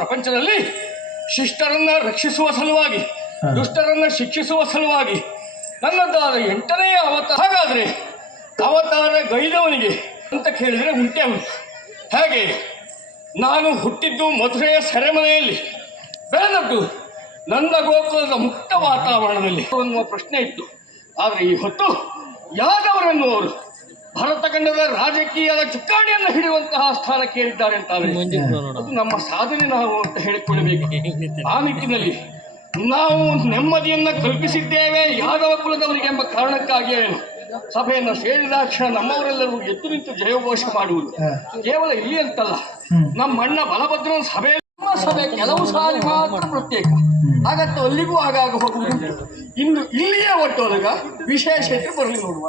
ಪ್ರಪಂಚದಲ್ಲಿ ಶಿಷ್ಟರನ್ನ ರಕ್ಷಿಸುವ ಸಲುವಾಗಿ ದುಷ್ಟರನ್ನ ಶಿಕ್ಷಿಸುವ ಸಲುವಾಗಿ ನನ್ನದಾದ 8ನೇ ಅವತಾರ. ಹಾಗಾದ್ರೆ ಅವತಾರ ಗೈದವನಿಗೆ ಅಂತ ಕೇಳಿದರೆ ಉಂಟೆ ಉಂಟು. ಹಾಗೆ ನಾನು ಹುಟ್ಟಿದ್ದು ಮಧುರೆಯ ಸೆರೆಮನೆಯಲ್ಲಿ, ಬೆಳೆದದ್ದು ನನ್ನ ಗೋಕುಲದ ಮುಕ್ತ ವಾತಾವರಣದಲ್ಲಿ ಅನ್ನುವ ಪ್ರಶ್ನೆ ಇತ್ತು. ಆದರೆ ಈ ಹೊತ್ತು ಯಾದವರೆನ್ನುವರು ಭರತಖಂಡದ ರಾಜಕೀಯದ ಚುಕ್ಕಾಣಿಯನ್ನು ಹಿಡಿಯುವಂತಹ ಸ್ಥಾನಕ್ಕೇರಿದ್ದಾರೆ ಅಂತಾರೆ. ಅದು ನಮ್ಮ ಸಾಧನೆ ನಾವು ಅಂತ ಹೇಳಿಕೊಳ್ಳಬೇಕು. ಆ ನಿಟ್ಟಿನಲ್ಲಿ ನಾವು ನೆಮ್ಮದಿಯನ್ನ ಕಲ್ಪಿಸಿದ್ದೇವೆ ಯಾದವ ಕುಲದವರಿಗೆ ಎಂಬ ಕಾರಣಕ್ಕಾಗಿಯೇ ಸಭೆಯನ್ನು ಸೇರಿದಾಕ್ಷಣ ನಮ್ಮವರೆಲ್ಲರೂ ಎದ್ದು ನಿಂತು ಜಯಘೋಷ ಮಾಡುವುದು. ಕೇವಲ ಇಲ್ಲಿ ಅಂತಲ್ಲ, ನಮ್ಮಣ್ಣ ಬಲಭದ್ರನ ಸಭೆ ಕೆಲವು ಸಾರಿ ಮಾತ್ರ ಪ್ರತ್ಯೇಕ, ಹಾಗಂತ ಅಲ್ಲಿಗೂ ಆಗಾಗ ಹೋಗುವುದು. ಇನ್ನು ಇಲ್ಲಿಯೇ ಒಟ್ಟೋದಾಗ ವಿಶೇಷ ಬರಲಿ ನೋಡುವ.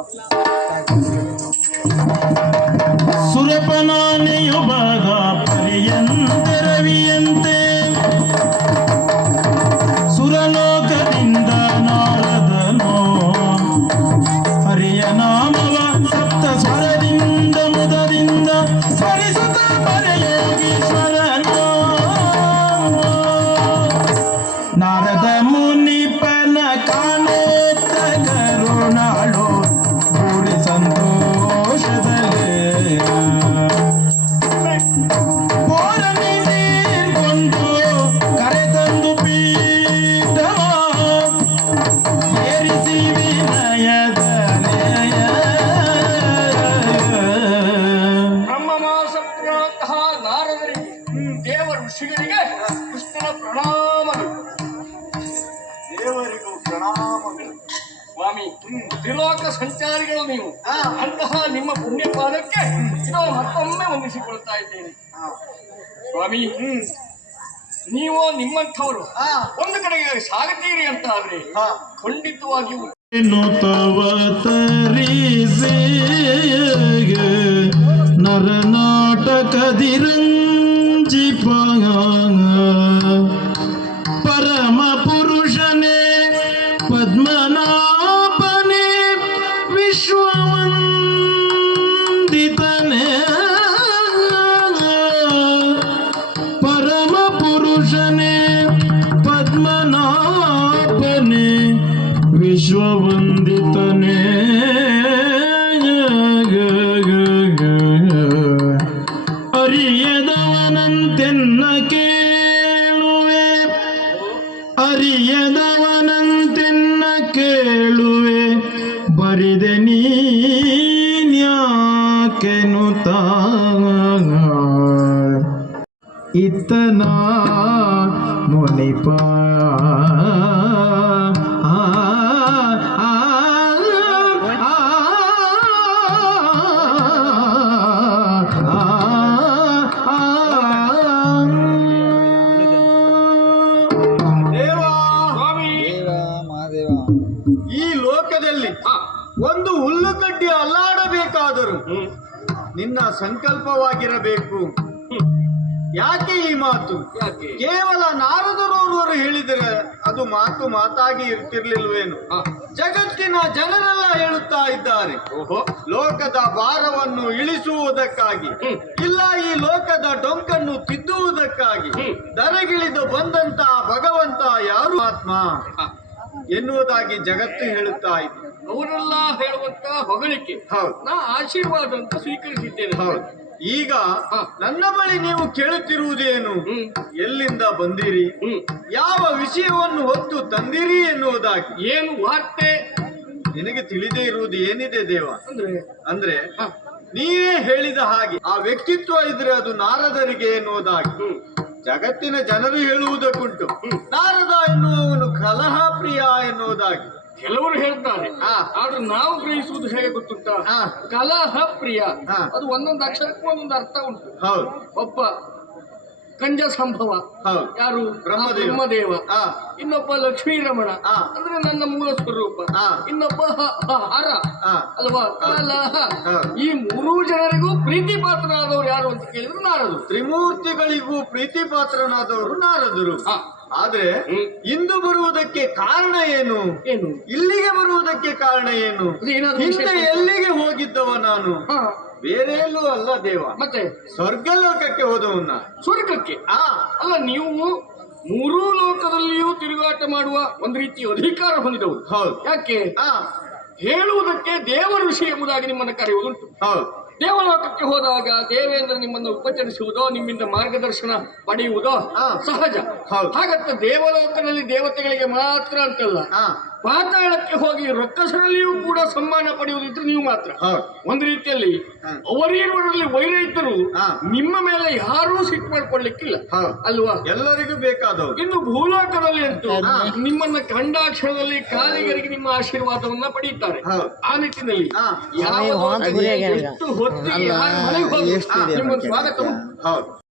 ಸುರಪನಾನೆಯು ಭಾಗ ಪರ್ಯಂತೆ ರವಿಯಂತೆ ಸುರಲೋಕದಿಂದ ನಾರದನೋ ಹರಿಯ ನಾಮವ ಸಪ್ತ ಸ್ವರದಿಂದ ಮುದದಿಂದ ಸ್ಮರಿಸುತ್ತ ಪರಯೋಗೀಶ್ವರನೋ ನಾರದ ಮುನಿಪನ ಕಾಣೇತ್ರ ಕರುಣಾಳು ಕೂಡಿ ಸಂತೋಷದಲ್ಲಿ ಕೊಂಡು ಕರೆತಂದು ಪೀಠ ಏರಿಸಿ ವಿನಯದನೆಯ ಬ್ರಹ್ಮಮಾಸ ಪುರಾಂತಹ ನಾರದರಿಗೆ, ದೇವ ಋಷಿಗಳಿಗೆ ಕೃಷ್ಣನ ಪ್ರಣಾಮಗಳು. ದೇವರಿಗೂ ಪ್ರಣಾಮಗಳು. ಸ್ವಾಮಿ, ತ್ರಿಲೋಕ ಸಂಚಾರಿಗಳು ನೀವು. ಅಂತಹ ನಿಮ್ಮ ಪುಣ್ಯ ಪಾದಕ್ಕೆ ನಾವು ಮತ್ತೊಮ್ಮೆ ವಂದಿಸಿಕೊಳ್ತಾ ಇದ್ದೇನೆ. ಸ್ವಾಮಿ, ನೀವು ನಿಮ್ಮಂಥವರು ಒಂದು ಕಡೆಗೆ ಸಾಗುತ್ತೀರಿ ಅಂತ ಆದ್ರೆ ಖಂಡಿತವಾಗಿಯೂ ನರನಾಟಕದಿರಂಜಿಪ ಪರಮ ಪುರುಷನೇ ಪದ್ಮನಾಭನೇ ವಿಶ್ವವಂದಿತನೇ ಪರಮ ಪುರುಷನೇ ಪದ್ಮನಾಭನೇ ವಿಶ್ವವಂದಿತನೇ ಅರಿಯದವನಂತೆನ್ನ ಕೇಳುವೆ ಅರಿಯದವನಂತೆನ್ನ ಕೇಳುವೆ ಬರಿದೆ ನೀನ್ಯಾಕೆನುತ ಇತ್ತನ ಮುನಿಪ ಈ ಲೋಕದಲ್ಲಿ ಒಂದು ಹುಲ್ಲುಕಡ್ಡಿ ಅಲ್ಲಾಡಬೇಕಾದರೂ ನಿನ್ನ ಸಂಕಲ್ಪವಾಗಿರಬೇಕು. ಯಾಕೆ ಈ ಮಾತು? ಕೇವಲ ನಾರದರವರು ಹೇಳಿದರೆ ಅದು ಮಾತು ಮಾತಾಗಿ ಇರ್ತಿರ್ಲಿಲ್ವೇನು? ಜಗತ್ತಿನ ಜನರೆಲ್ಲ ಹೇಳುತ್ತಾ ಇದ್ದಾರೆ, ಲೋಕದ ಭಾರವನ್ನು ಇಳಿಸುವುದಕ್ಕಾಗಿ, ಇಲ್ಲ ಈ ಲೋಕದ ಡೊಂಕನ್ನು ತಿದ್ದುವುದಕ್ಕಾಗಿ ದರಗಿಳಿದು ಬಂದಂತ ಭಗವಂತ ಯಾರು? ಆತ್ಮ. ಎನ್ನುವುದಾಗಿ ಜಗತ್ತು ಹೇಳುತ್ತಾ ಇದೆ. ಅವರೆಲ್ಲ ಹೇಳುವಂತ ಹೊಗಳಿಕೆ ಹೌದು ನಾ ಆಶೀರ್ವಾದ ಅಂತ ಸ್ವೀಕರಿಸಿದ್ದೇನೆ. ಹೌದು. ಈಗ ನನ್ನ ಬಳಿ ನೀವು ಕೇಳುತ್ತಿರುವುದೇನು? ಹ್ಮ್. ಎಲ್ಲಿಂದ ಬಂದಿರಿ, ಯಾವ ವಿಷಯವನ್ನು ಹೊತ್ತು ತಂದಿರಿ ಎನ್ನುವುದಾಗಿ. ಏನು ವಾರ್ತೆ ನಿನಗೆ ತಿಳಿದೇ ಇರುವುದು ಏನಿದೆ ದೇವ? ಅಂದ್ರೆ ಅಂದ್ರೆ ನೀವೇ ಹೇಳಿದ ಹಾಗೆ ಆ ವ್ಯಕ್ತಿತ್ವ ಇದ್ರೆ ಅದು ನಾರದರಿಗೆ ಎನ್ನುವುದಾಗಿ ಜಗತ್ತಿನ ಜನರು ಹೇಳುವುದಕ್ಕುಂಟು. ನಾರದ ಎನ್ನುವವನು ಕಲಹ ಪ್ರಿಯ ಎನ್ನುವುದಾಗಿ ಕೆಲವರು ಹೇಳ್ತಾರೆ. ಆದ್ರೆ ನಾವು ಗ್ರಹಿಸುವುದು ಹೇಗೆ ಗೊತ್ತುಂಟಾ? ಕಲಹ ಪ್ರಿಯ ಅದು ಒಂದೊಂದು ಅಕ್ಷರಕ್ಕೂ ಒಂದೊಂದು ಅರ್ಥ ಉಂಟು. ಹೌದು. ಒಬ್ಬ ಕಂಜ ಸಂಭವ, ಹೌದು, ಯಾರು? ಬ್ರಹ್ಮದೇವ. ಇನ್ನೊಬ್ಬ ಲಕ್ಷ್ಮೀ ರಮಣ, ಅಂದ್ರೆ ನನ್ನ ಮೂಲ ಸ್ವರೂಪ. ಇನ್ನೊಬ್ಬ ಹರ ಅಲ್ವಾ, ಕಲಹ. ಈ ಮೂರೂ ಜನರಿಗೂ ಪ್ರೀತಿ ಪಾತ್ರನಾದವರು ಯಾರು ಅಂತ ಕೇಳಿದ್ರು ನಾರದರು. ತ್ರಿಮೂರ್ತಿಗಳಿಗೂ ಪ್ರೀತಿ ಪಾತ್ರನಾದವರು ನಾರದರು. ಆದ್ರೆ ಇಂದು ಬರುವುದಕ್ಕೆ ಕಾರಣ ಏನು? ಏನು ಇಲ್ಲಿಗೆ ಬರುವುದಕ್ಕೆ ಕಾರಣ ಏನು? ಹಿಂದೆ ಎಲ್ಲಿಗೆ ಹೋಗಿದ್ದವ ನಾನು? ಬೇರೆ ಎಲ್ಲೂ ಅಲ್ಲ ದೇವ, ಮತ್ತೆ ಸ್ವರ್ಗಲೋಕಕ್ಕೆ ಹೋದವನ್ನ. ಸ್ವರ್ಗಕ್ಕೆ? ಅಲ್ಲ, ನೀವು ಮೂರೂ ಲೋಕದಲ್ಲಿಯೂ ತಿರುಗಾಟ ಮಾಡುವ ಒಂದು ರೀತಿಯ ಅಧಿಕಾರ ಹೊಂದಿದವರು. ಹೌದು. ಯಾಕೆ ಹೇಳುವುದಕ್ಕೆ ದೇವರ ವಿಷಯ ಎಂಬುದಾಗಿ ನಿಮ್ಮನ್ನು ಕರೆಯುವುದುಂಟು. ಹೌದು. ದೇವಲೋಕಕ್ಕೆ ಹೋದಾಗ ದೇವೇಂದ್ರ ನಿಮ್ಮನ್ನು ಉಪಚರಿಸುವುದೋ, ನಿಮ್ಮಿಂದ ಮಾರ್ಗದರ್ಶನ ಪಡೆಯುವುದೋ ಸಹಜ. ಹಾಗಂತ ದೇವಲೋಕದಲ್ಲಿ ದೇವತೆಗಳಿಗೆ ಮಾತ್ರ ಅಂತಲ್ಲ, ಪಾತಾಳಕ್ಕೆ ಹೋಗಿ ರಕ್ಕಸರಲ್ಲಿಯೂ ಕೂಡ ಸಮ್ಮಾನ ಪಡೆಯುವುದಿದ್ರೆ ನೀವು ಮಾತ್ರ. ಒಂದು ರೀತಿಯಲ್ಲಿ ಅವರಿರುವರಲ್ಲಿ ವೈರ ಇದ್ದರೂ ನಿಮ್ಮ ಮೇಲೆ ಯಾರೂ ಸಿಟ್ಟು ಮಾಡಿಕೊಳ್ಳಿಕ್ಕಿಲ್ಲ, ಅಲ್ವಾ? ಎಲ್ಲರಿಗೂ ಬೇಕಾದವರು. ಇನ್ನು ಭೂಲೋಕದಲ್ಲಿ ಅಂತೂ ನಿಮ್ಮನ್ನ ಕಂಡಾಕ್ಷರದಲ್ಲಿ ಕಾಲಿಗರಿಗೆ ನಿಮ್ಮ ಆಶೀರ್ವಾದವನ್ನ ಪಡೆಯುತ್ತಾರೆ. ಆ ನಿಟ್ಟಿನಲ್ಲಿ ಯಾವ ಎಷ್ಟು ಹೊತ್ತಿಗೆ ಯಾರ ಮನೆಗೆ ಹೋಗಿ ನಿಮ್ಮ ಸ್ವಾಗತ.